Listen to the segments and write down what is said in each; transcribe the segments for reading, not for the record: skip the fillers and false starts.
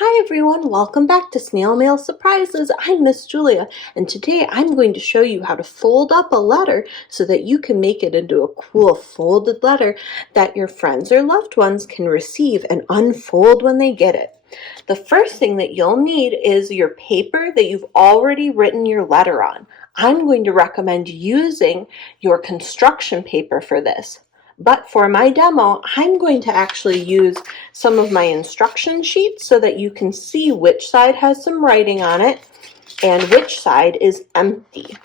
Hi everyone, welcome back to Snail Mail Surprises. I'm Miss Julia, and today I'm going to show you how to fold up a letter so that you can make it into a cool folded letter that your friends or loved ones can receive and unfold when they get it. The first thing that you'll need is your paper that you've already written your letter on. I'm going to recommend using your construction paper for this. But for my demo, I'm going to actually use some of my instruction sheets so that you can see which side has some writing on it and which side is empty.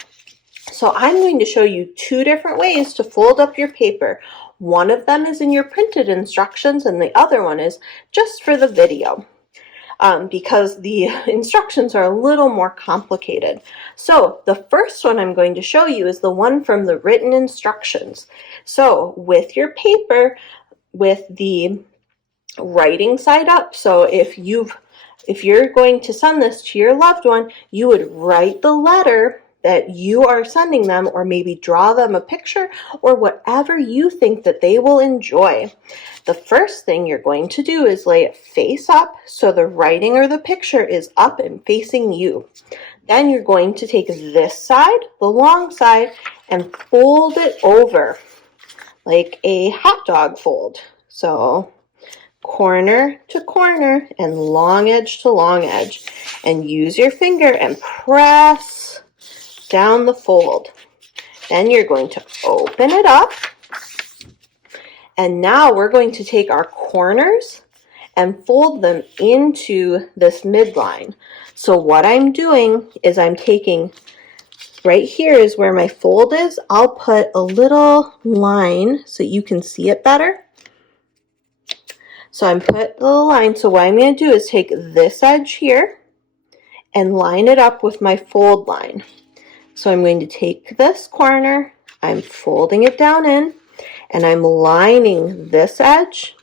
So I'm going to show you two different ways to fold up your paper. One of them is in your printed instructions and the other one is just for the video. Because the instructions are a little more complicated. So the first one I'm going to show you is the one from the written instructions. So with your paper, with the writing side up, so if you're going to send this to your loved one, you would write the letter that you are sending them, or maybe draw them a picture, or whatever you think that they will enjoy. The first thing you're going to do is lay it face up so the writing or the picture is up and facing you. Then you're going to take this side, the long side, and fold it over like a hot dog fold. So corner to corner and long edge to long edge. And use your finger and press down the fold. Then you're going to open it up. And now we're going to take our corners and fold them into this midline. So what I'm doing is I'm taking, right here is where my fold is. I'll put a little line so you can see it better. So I'm put the line. So what I'm going to do is take this edge here and line it up with my fold line. So I'm going to take this corner, I'm folding it down in, and I'm lining this edge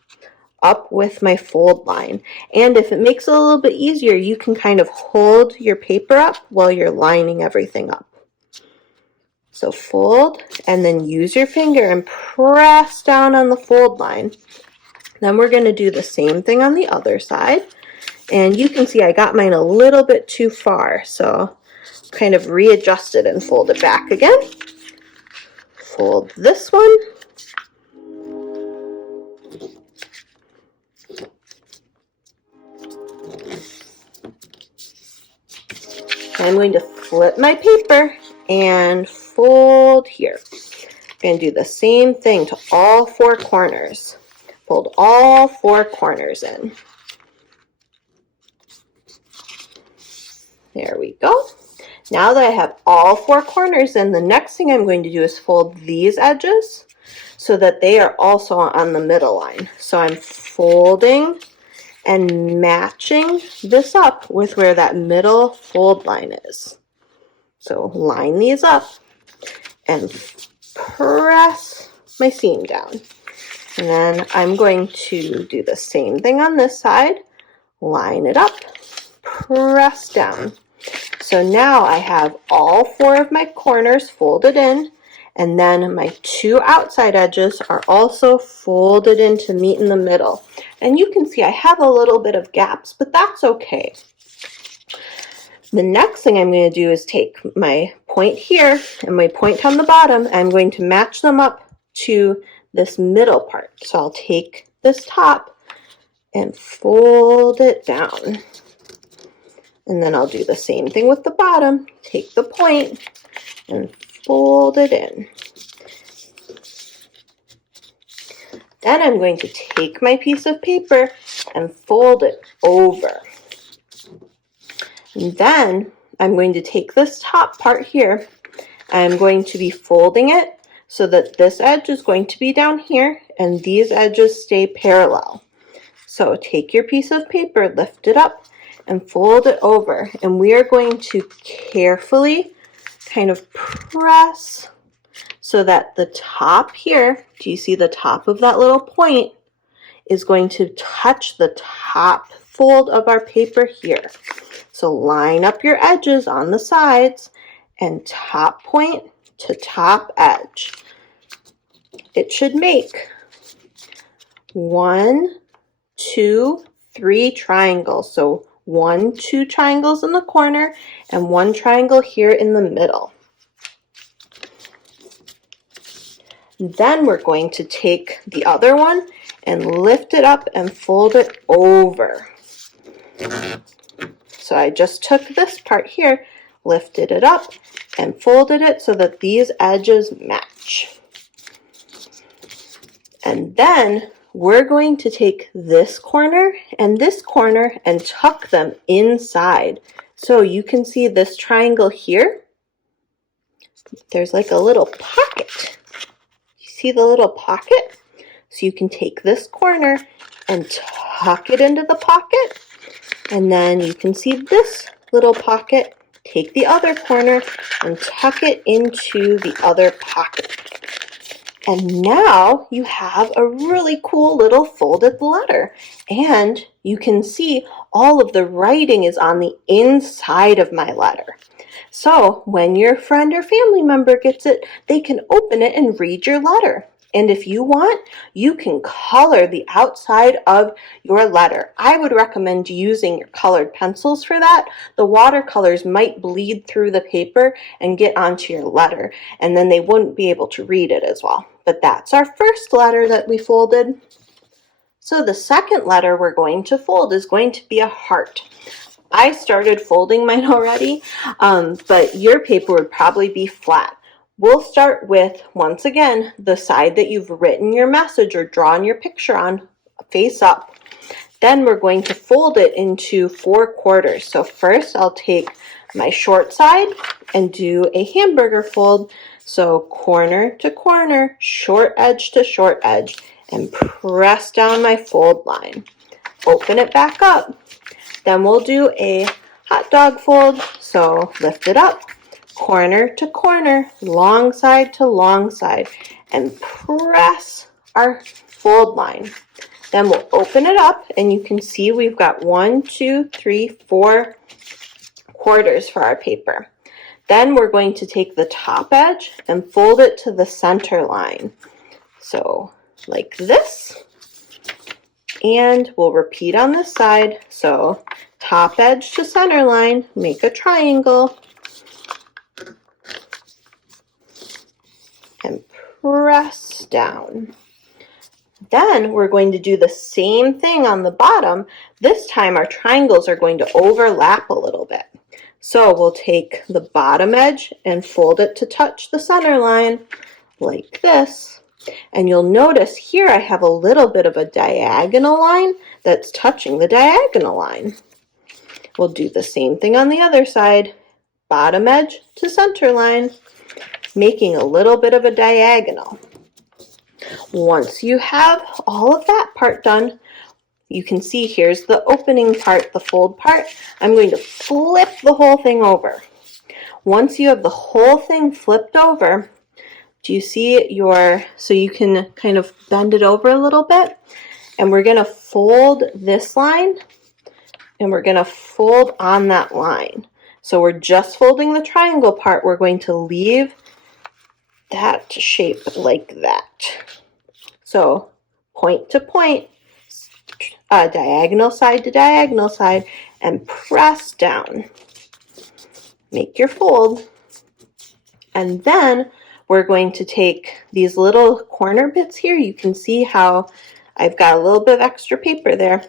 up with my fold line. And if it makes it a little bit easier, you can kind of hold your paper up while you're lining everything up. So fold, and then use your finger and press down on the fold line. Then we're going to do the same thing on the other side. And you can see I got mine a little bit too far, so kind of readjust it and fold it back again. Fold this one. I'm going to flip my paper and fold here. I'm going to do the same thing to all four corners. Fold all four corners in. There we go. Now that I have all four corners in, the next thing I'm going to do is fold these edges so that they are also on the middle line. So I'm folding and matching this up with where that middle fold line is. So line these up and press my seam down. And then I'm going to do the same thing on this side. Line it up, press down. So now I have all four of my corners folded in, and then my two outside edges are also folded in to meet in the middle. And you can see I have a little bit of gaps, but that's okay. The next thing I'm going to do is take my point here and my point on the bottom. I'm going to match them up to this middle part. So I'll take this top and fold it down. And then I'll do the same thing with the bottom. Take the point and fold it in. Then I'm going to take my piece of paper and fold it over. And then I'm going to take this top part here. I'm going to be folding it so that this edge is going to be down here and these edges stay parallel. So take your piece of paper, lift it up, and fold it over, and we are going to carefully kind of press so that the top here, do you see the top of that little point, is going to touch the top fold of our paper here. So line up your edges on the sides and top point to top edge. It should make 1, 2, 3 triangles. So 1, 2 triangles in the corner and 1 triangle here in the middle. Then we're going to take the other one and lift it up and fold it over. So I just took this part here, lifted it up, and folded it so that these edges match. And then we're going to take this corner and tuck them inside. So you can see this triangle here. There's like a little pocket. You see the little pocket? So you can take this corner and tuck it into the pocket. And then you can see this little pocket. Take the other corner and tuck it into the other pocket. And now you have a really cool little folded letter. And you can see all of the writing is on the inside of my letter. So when your friend or family member gets it, they can open it and read your letter. And if you want, you can color the outside of your letter. I would recommend using your colored pencils for that. The watercolors might bleed through the paper and get onto your letter, and then they wouldn't be able to read it as well. But that's our first letter that we folded. So the second letter we're going to fold is going to be a heart. I started folding mine already, but your paper would probably be flat. We'll start with, once again, the side that you've written your message or drawn your picture on, face up. Then we're going to fold it into 4 quarters. So first I'll take my short side and do a hamburger fold. So corner to corner, short edge to short edge, and press down my fold line. Open it back up. Then we'll do a hot dog fold. So lift it up. Corner to corner, long side to long side, and press our fold line. Then we'll open it up, and you can see we've got 1, 2, 3, 4 quarters for our paper. Then we're going to take the top edge and fold it to the center line. So like this. And we'll repeat on this side. So top edge to center line, make a triangle, and press down. Then we're going to do the same thing on the bottom. This time our triangles are going to overlap a little bit. So we'll take the bottom edge and fold it to touch the center line like this. And you'll notice here I have a little bit of a diagonal line that's touching the diagonal line. We'll do the same thing on the other side. Bottom edge to center line, making a little bit of a diagonal. Once you have all of that part done, you can see here's the opening part, the fold part. I'm going to flip the whole thing over. Once you have the whole thing flipped over, do you see so you can kind of bend it over a little bit, and we're going to fold this line, and we're going to fold on that line. So we're just folding the triangle part. We're going to leave that shape like that. So point to point, diagonal side to diagonal side, and press down. Make your fold. And then we're going to take these little corner bits here. You can see how I've got a little bit of extra paper there.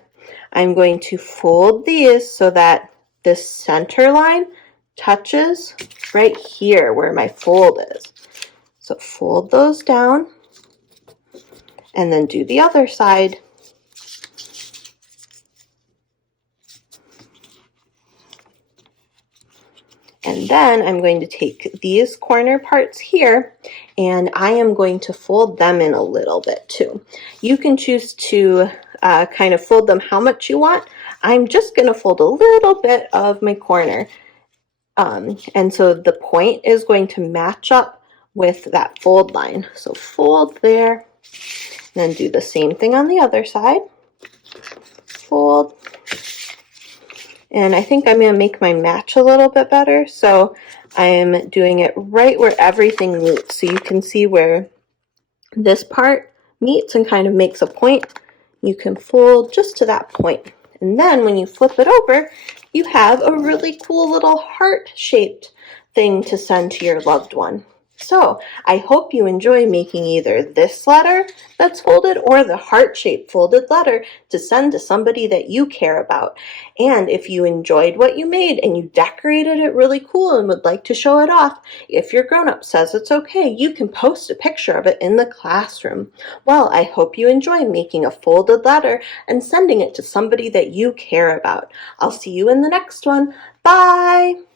I'm going to fold these so that this center line touches right here where my fold is. So fold those down and then do the other side. And then I'm going to take these corner parts here and I am going to fold them in a little bit too. You can choose to kind of fold them how much you want. I'm just going to fold a little bit of my corner. And so the point is going to match up with that fold line. So fold there, then do the same thing on the other side. Fold. And I think I'm going to make my match a little bit better. So I'm doing it right where everything meets. So you can see where this part meets and kind of makes a point. You can fold just to that point. And then when you flip it over, you have a really cool little heart-shaped thing to send to your loved one. So I hope you enjoy making either this letter that's folded or the heart-shaped folded letter to send to somebody that you care about. And if you enjoyed what you made and you decorated it really cool and would like to show it off, if your grown-up says it's okay, you can post a picture of it in the classroom. Well, I hope you enjoy making a folded letter and sending it to somebody that you care about. I'll see you in the next one. Bye!